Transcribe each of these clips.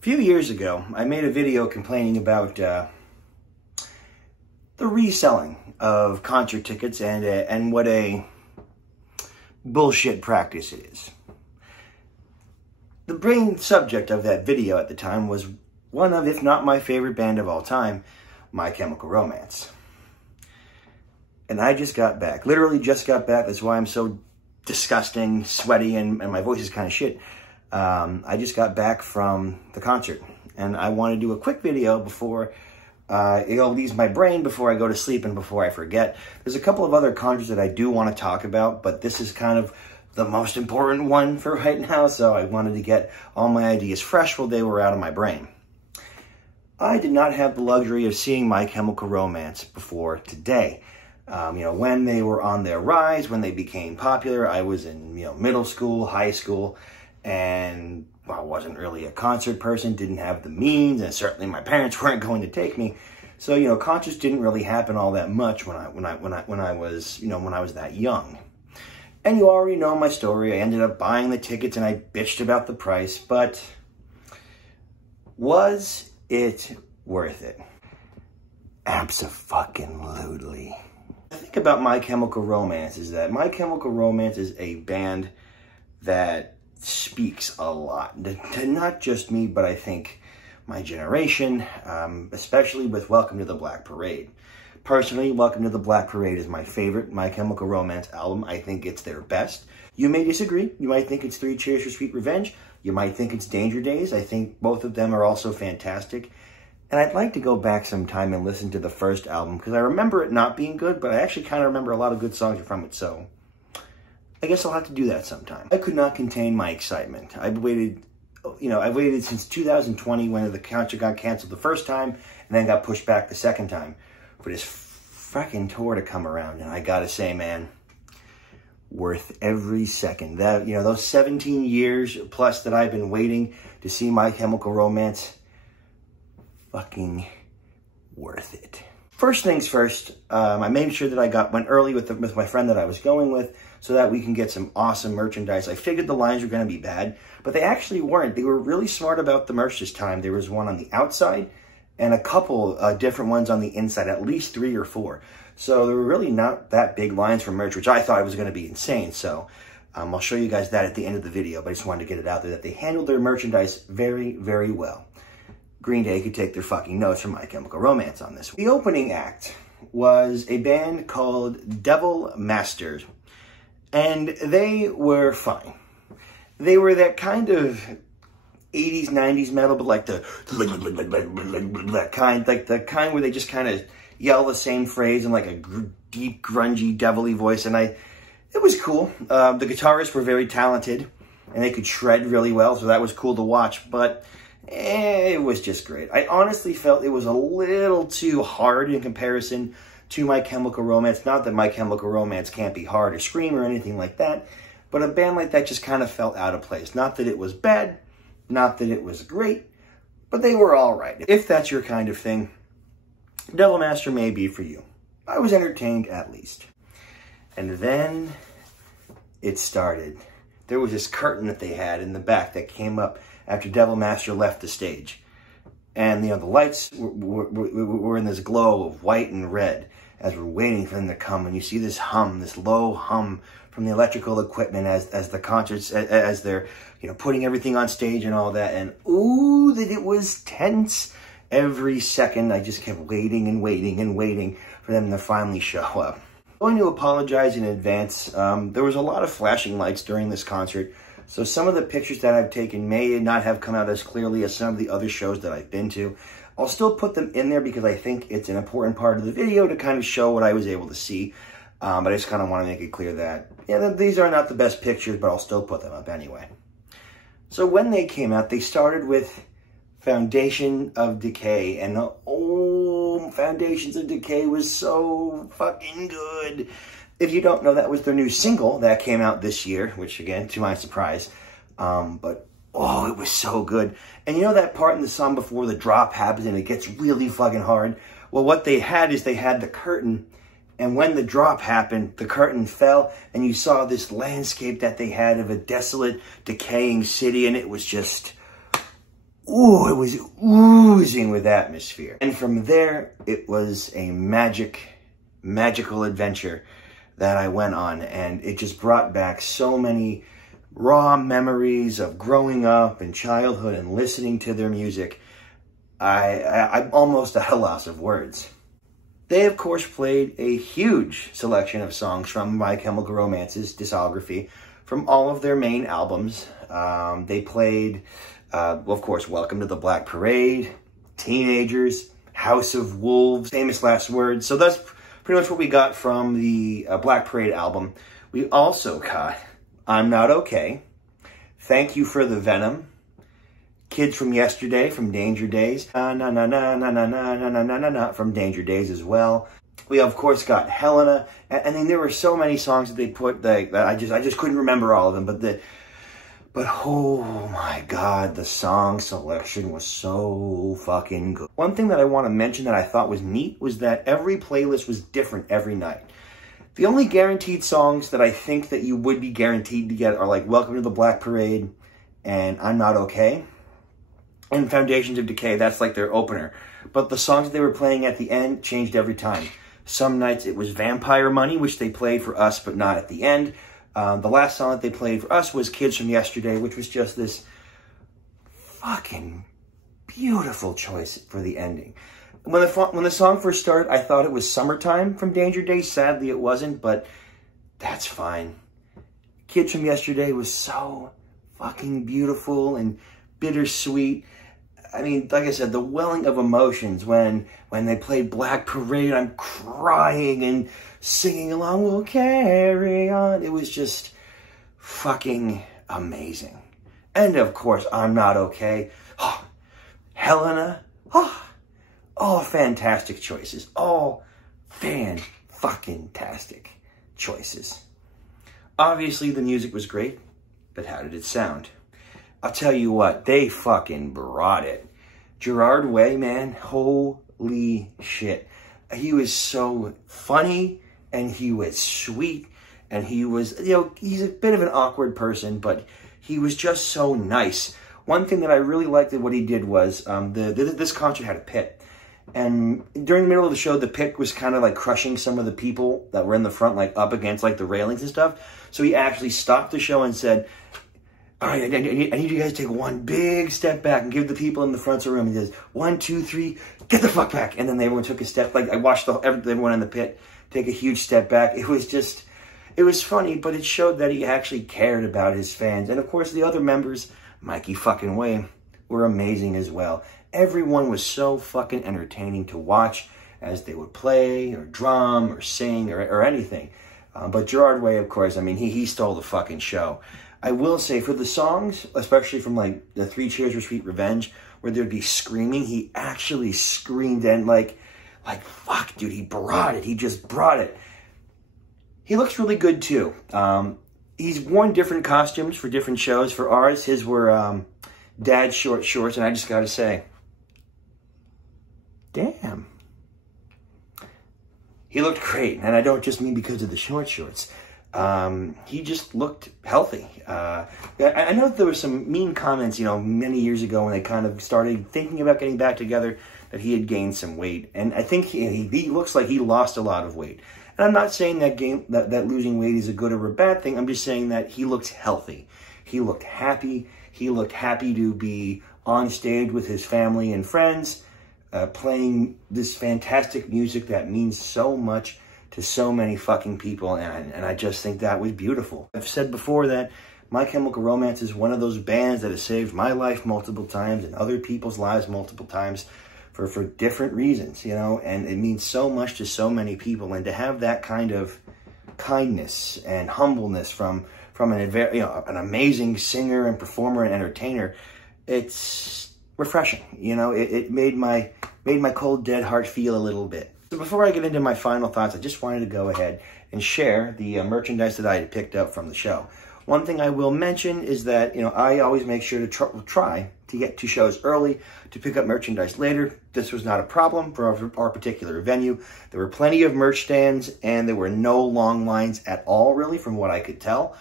A few years ago, I made a video complaining about the reselling of concert tickets and what a bullshit practice it is. The main subject of that video at the time was one of, if not my favorite band of all time, My Chemical Romance. And I just got back, literally just got back. That's why I'm so disgusting, sweaty, and my voice is kind of shit. I just got back from the concert, and I want to do a quick video before it'll leave my brain before I go to sleep and before I forget. There's a couple of other concerts that I do want to talk about, but this is kind of the most important one for right now, so I wanted to get all my ideas fresh while they were out of my brain. I did not have the luxury of seeing My Chemical Romance before today. When they were on their rise, when they became popular, I was in, middle school, high school, and I wasn't really a concert person, didn't have the means, and certainly my parents weren't going to take me. So, concerts didn't really happen all that much when I was that young. And you already know my story. I ended up buying the tickets and I bitched about the price, but was it worth it? Abso-fucking-lutely. The thing about My Chemical Romance is that My Chemical Romance is a band that speaks a lot to not just me, but I think my generation, especially with Welcome to the Black Parade. Personally, Welcome to the Black Parade is my favorite My Chemical Romance album. I think it's their best. You may disagree. You might think it's Three Cheers for Sweet Revenge. You might think it's Danger Days. I think both of them are also fantastic. And I'd like to go back sometime and listen to the first album, because I remember it not being good, but I actually kind of remember a lot of good songs from it, so I guess I'll have to do that sometime. I could not contain my excitement. I've waited since 2020 when the concert got canceled the first time and then got pushed back the second time for this frickin' tour to come around. And I gotta say, man, worth every second. That, those 17 years plus that I've been waiting to see My Chemical Romance, fucking worth it. First things first, I made sure that I went early with my friend that I was going with so that we can get some awesome merchandise. I figured the lines were going to be bad, but they actually weren't. They were really smart about the merch this time. There was one on the outside and a couple different ones on the inside, at least 3 or 4. So there were really not that big lines for merch, which I thought was going to be insane. So I'll show you guys that at the end of the video, but I just wanted to get it out there that they handled their merchandise very, very well. Green Day could take their fucking notes from My Chemical Romance on this one. The opening act was a band called Devil Masters, and they were fine. They were that kind of 80s, 90s metal, but like the kind where they just kind of yell the same phrase in like a deep, grungy, devilly voice, and it was cool. The guitarists were very talented, and they could shred really well, so that was cool to watch, but it was just great. I honestly felt it was a little too hard in comparison to My Chemical Romance. Not that My Chemical Romance can't be hard or scream or anything like that, but a band like that just kind of felt out of place. Not that it was bad, not that it was great, but they were all right. If that's your kind of thing, Devil Master may be for you. I was entertained at least. And then it started. There was this curtain that they had in the back that came up after Devil Master left the stage. And, the lights were in this glow of white and red as we're waiting for them to come. And you see this hum, this low hum from the electrical equipment as the concerts, as they're, putting everything on stage and all that. And, ooh, that it was tense. Every second, I just kept waiting and waiting and waiting for them to finally show up. I'm going to apologize in advance. There was a lot of flashing lights during this concert, so some of the pictures that I've taken may not have come out as clearly as some of the other shows that I've been to. I'll still put them in there because I think it's an important part of the video to kind of show what I was able to see. But I just kind of want to make it clear that, these are not the best pictures, but I'll still put them up anyway. So when they came out, they started with Foundation of Decay, and oh, Foundations of Decay was so fucking good. If you don't know, that was their new single that came out this year, which again, to my surprise, but oh, it was so good. And you know that part in the song before the drop happens and it gets really fucking hard? Well, what they had is they had the curtain, and when the drop happened, the curtain fell, and you saw this landscape that they had of a desolate, decaying city, and it was just ooh, it was oozing with atmosphere. And from there, it was a magical adventure that I went on, and it just brought back so many raw memories of growing up and childhood and listening to their music. I'm almost at a loss of words. They, of course, played a huge selection of songs from My Chemical Romance's discography from all of their main albums. They played, well, of course, Welcome to the Black Parade, Teenagers, House of Wolves, Famous Last Words. So that's pretty much what we got from the Black Parade album. We also got I'm Not Okay, Thank You for the Venom, Kids from Yesterday from Danger Days, na na na na na na na na na na from Danger Days as well. We of course got Helena, and then there were so many songs that they put that I just couldn't remember all of them. But oh my God, the song selection was so fucking good. One thing that I want to mention that I thought was neat was that every playlist was different every night. The only guaranteed songs that I think that you would be guaranteed to get are like Welcome to the Black Parade and I'm Not Okay. And Foundations of Decay, that's like their opener. But the songs that they were playing at the end changed every time. Some nights it was Vampire Money, which they played for us, but not at the end. The last song that they played for us was Kids from Yesterday, which was just this fucking beautiful choice for the ending. When the song first started, I thought it was Summertime from Danger Days. Sadly, it wasn't, but that's fine. Kids from Yesterday was so fucking beautiful and bittersweet. I mean, like I said, the welling of emotions when they played Black Parade, I'm crying and singing along, we'll carry on. It was just fucking amazing. And of course, I'm Not Okay. Oh, Helena. Oh, all fantastic choices. All fan-fucking-tastic choices. Obviously, the music was great, but how did it sound? I'll tell you what, they fucking brought it. Gerard Way, man, holy shit. He was so funny, and he was sweet, and he was, you know, he's a bit of an awkward person, but he was just so nice. One thing that I really liked of what he did was, this concert had a pit. And during the middle of the show, the pit was kind of like crushing some of the people that were in the front, like up against like the railings and stuff. So he actually stopped the show and said, all right, I need you guys to take one big step back and give the people in the front of the room. He says, 1, 2, 3, get the fuck back. And then everyone took a step. Like I watched everyone in the pit take a huge step back. It was funny, but it showed that he actually cared about his fans. And of course, the other members, Mikey fucking Way, were amazing as well. Everyone was so fucking entertaining to watch as they would play or drum or sing or anything. But Gerard Way, of course, I mean, he stole the fucking show. I will say for the songs, especially from like the 3 Cheers for Sweet Revenge, where there'd be screaming, he actually screamed and like fuck, dude, he brought it. He just brought it. He looks really good too. He's worn different costumes for different shows. For ours, his were dad short shorts, and I just gotta say, damn. He looked great, and I don't just mean because of the short shorts. He just looked healthy. I know there were some mean comments, you know, many years ago when they kind of started thinking about getting back together, that he had gained some weight. And I think he looks like he lost a lot of weight. And I'm not saying that losing weight is a good or a bad thing. I'm just saying that he looked healthy. He looked happy. He looked happy to be on stage with his family and friends, playing this fantastic music that means so much to so many fucking people, and I just think that was beautiful. I've said before that My Chemical Romance is one of those bands that has saved my life multiple times and other people's lives multiple times for different reasons, you know, and it means so much to so many people, and to have that kind of kindness and humbleness from an amazing singer and performer and entertainer, it's refreshing, you know. It made my cold dead heart feel a little bit. So before I get into my final thoughts, I just wanted to go ahead and share the merchandise that I had picked up from the show. One thing I will mention is that, you know, I always make sure to try to get to shows early to pick up merchandise later. This was not a problem for our particular venue. There were plenty of merch stands, and there were no long lines at all, really, from what I could tell.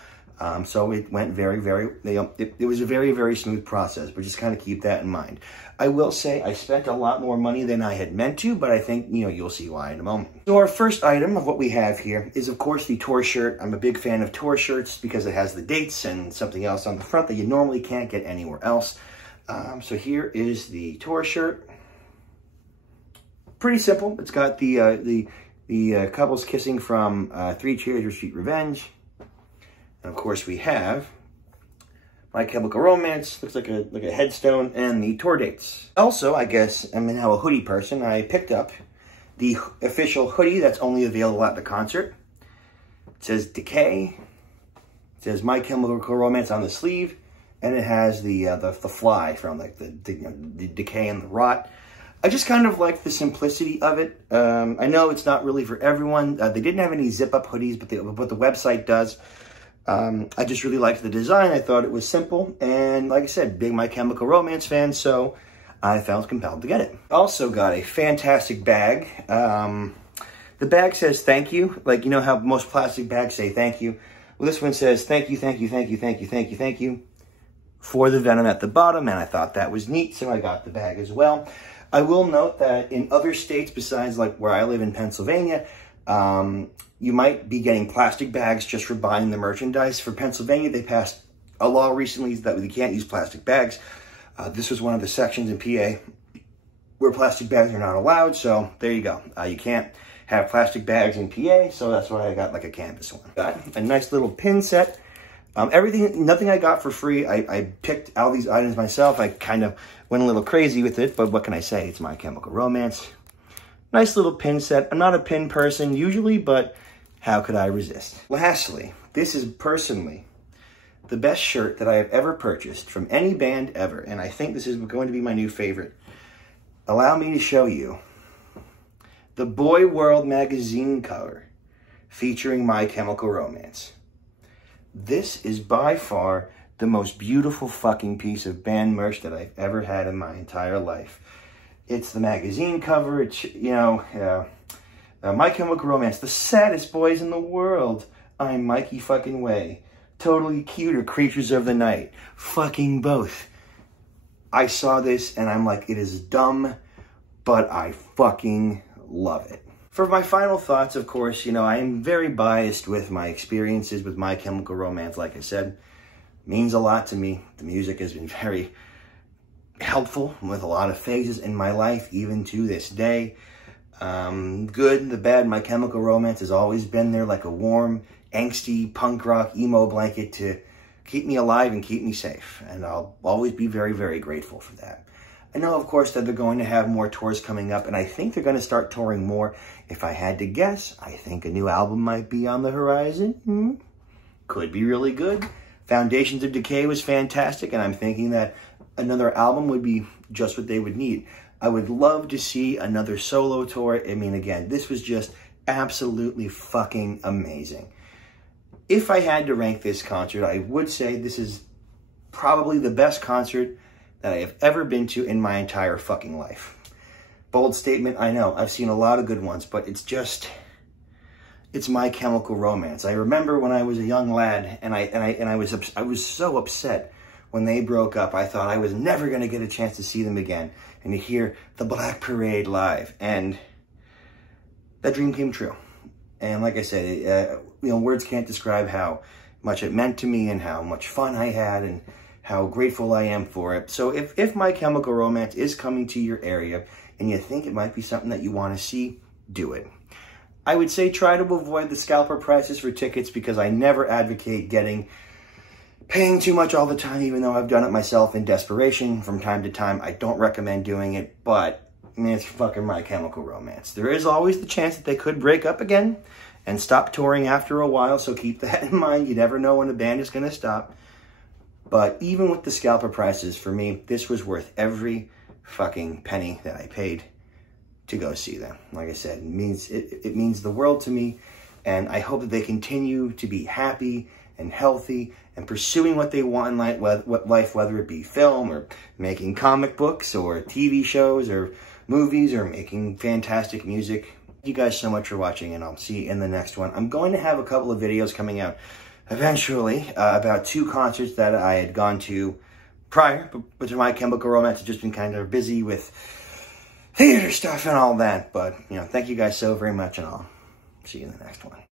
So it went it was a very, very smooth process, but just kind of keep that in mind. I will say I spent a lot more money than I had meant to, but I think, you'll see why in a moment. So our first item of what we have here is, of course, the tour shirt. I'm a big fan of tour shirts because it has the dates and something else on the front that you normally can't get anywhere else. So here is the tour shirt. Pretty simple. It's got the couples kissing from 3 Cheers for Sweet Revenge. And of course we have My Chemical Romance, looks like a headstone, and the tour dates. Also, I guess I'm now a hoodie person. I picked up the official hoodie that's only available at the concert. It says Decay. It says My Chemical Romance on the sleeve, and it has the fly from the decay and the rot. I just kind of like the simplicity of it. I know it's not really for everyone. They didn't have any zip-up hoodies, but the website does. I just really liked the design. I thought it was simple. And like I said, big My Chemical Romance fan, so I felt compelled to get it. Also got a fantastic bag. The bag says thank you. Like, you know how most plastic bags say thank you? Well, this one says thank you, thank you, thank you, thank you, thank you, thank you for the venom at the bottom. And I thought that was neat, so I got the bag as well. I will note that in other states besides like where I live in Pennsylvania, you might be getting plastic bags just for buying the merchandise. For Pennsylvania, they passed a law recently that you can't use plastic bags. This was one of the sections in PA where plastic bags are not allowed, so there you go. You can't have plastic bags in PA, so that's why I got like a canvas one. Got a nice little pin set. Nothing I got for free. I picked all these items myself. I kind of went a little crazy with it, but what can I say? It's My Chemical Romance. Nice little pin set. I'm not a pin person usually, but how could I resist? Lastly, this is personally the best shirt that I have ever purchased from any band ever, and I think this is going to be my new favorite. Allow me to show you the Boy World magazine cover featuring My Chemical Romance. This is by far the most beautiful fucking piece of band merch that I've ever had in my entire life. It's the magazine cover. It's, My Chemical Romance, the saddest boys in the world. I'm Mikey fucking Way. Totally Cute or Creatures of the Night. Fucking both. I saw this and I'm like, it is dumb, but I fucking love it. For my final thoughts, of course, I am very biased with my experiences with My Chemical Romance. Like I said, means a lot to me. The music has been very helpful with a lot of phases in my life, even to this day. Good, the bad, My Chemical Romance has always been there like a warm, angsty, punk rock, emo blanket to keep me alive and keep me safe. And I'll always be very, very grateful for that. I know, of course, that they're going to have more tours coming up, and I think they're going to start touring more. If I had to guess, I think a new album might be on the horizon. Could be really good. Foundations of Decay was fantastic, and I'm thinking that another album would be just what they would need. I would love to see another solo tour. I mean, again, this was just absolutely fucking amazing. If I had to rank this concert, I would say this is probably the best concert that I have ever been to in my entire fucking life. Bold statement, I know. I've seen a lot of good ones, but it's My Chemical Romance. I remember when I was a young lad, and I was so upset when they broke up. I thought I was never going to get a chance to see them again and to hear the Black Parade live, and that dream came true. And like I said, words can't describe how much it meant to me and how much fun I had and how grateful I am for it. So if My Chemical Romance is coming to your area and you think it might be something that you want to see, do it. I would say try to avoid the scalper prices for tickets, because I never advocate paying too much all the time, even though I've done it myself in desperation from time to time. I don't recommend doing it, but it's fucking My Chemical Romance. There is always the chance that they could break up again and stop touring after a while, so keep that in mind. You never know when a band is going to stop. But even with the scalper prices, for me, this was worth every fucking penny that I paid to go see them. Like I said, it means the world to me, and I hope that they continue to be happy and healthy and pursuing what they want in life, whether it be film or making comic books or TV shows or movies or making fantastic music. Thank you guys so much for watching, and I'll see you in the next one. I'm going to have a couple of videos coming out eventually about 2 concerts that I had gone to prior, but My Chemical Romance has just been kind of busy with theater stuff and all that. But, you know, thank you guys so very much, and I'll see you in the next one.